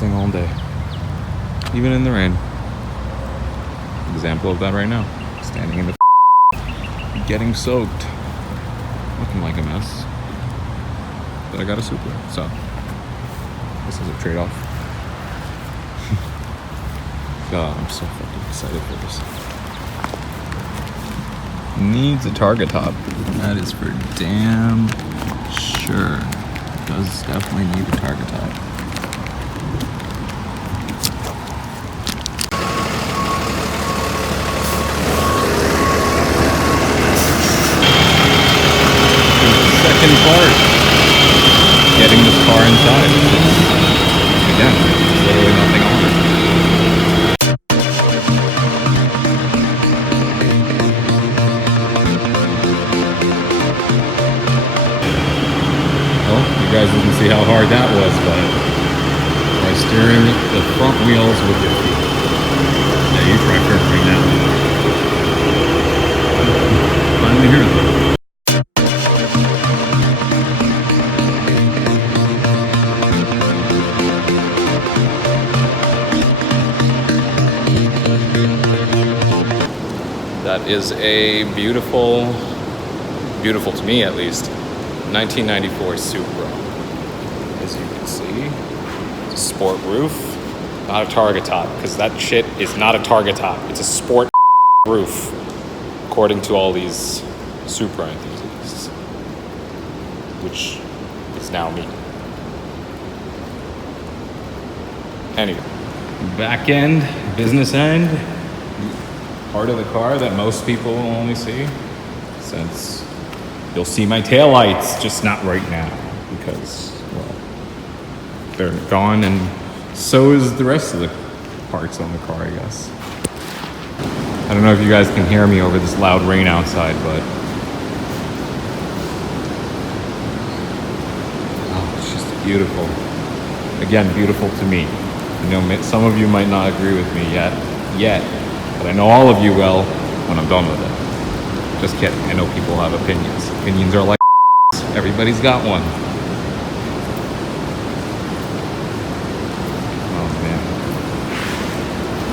thing all day, even in the rain. Example of that right now. Standing in the getting soaked, looking like a mess. But I got a Supra, so this is a trade-off. God, I'm so fucking excited for this. Needs a target top. That is for damn sure. Does definitely need a target top. Second part, getting this car inside. Again, there's literally nothing on it. Well, you guys didn't see how hard that was, but by steering the front wheels with your feet. Yeah, you try firming that one. Finally here though. That is a beautiful to me at least, 1994 Supra. As you can see, it's a sport roof, not a target top, because that shit is not a target top. It's a sport roof, according to all these Supra enthusiasts, which is now me. Anyway, back end, business end, part of the car that most people will only see, since you'll see my taillights, just not right now, because, well, they're gone, and so is the rest of the parts on the car, I guess. I don't know if you guys can hear me over this loud rain outside, but oh, it's just beautiful. Again, beautiful to me. I know some of you might not agree with me yet, but I know all of you will when I'm done with it. Just kidding. I know people have opinions. Opinions are like everybody's got one.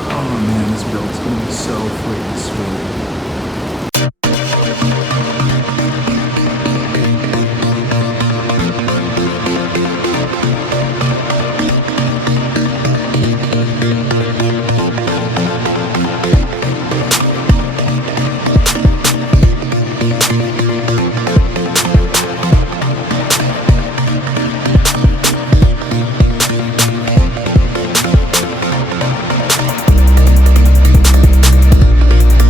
Oh man, this build's gonna be so freaking smooth.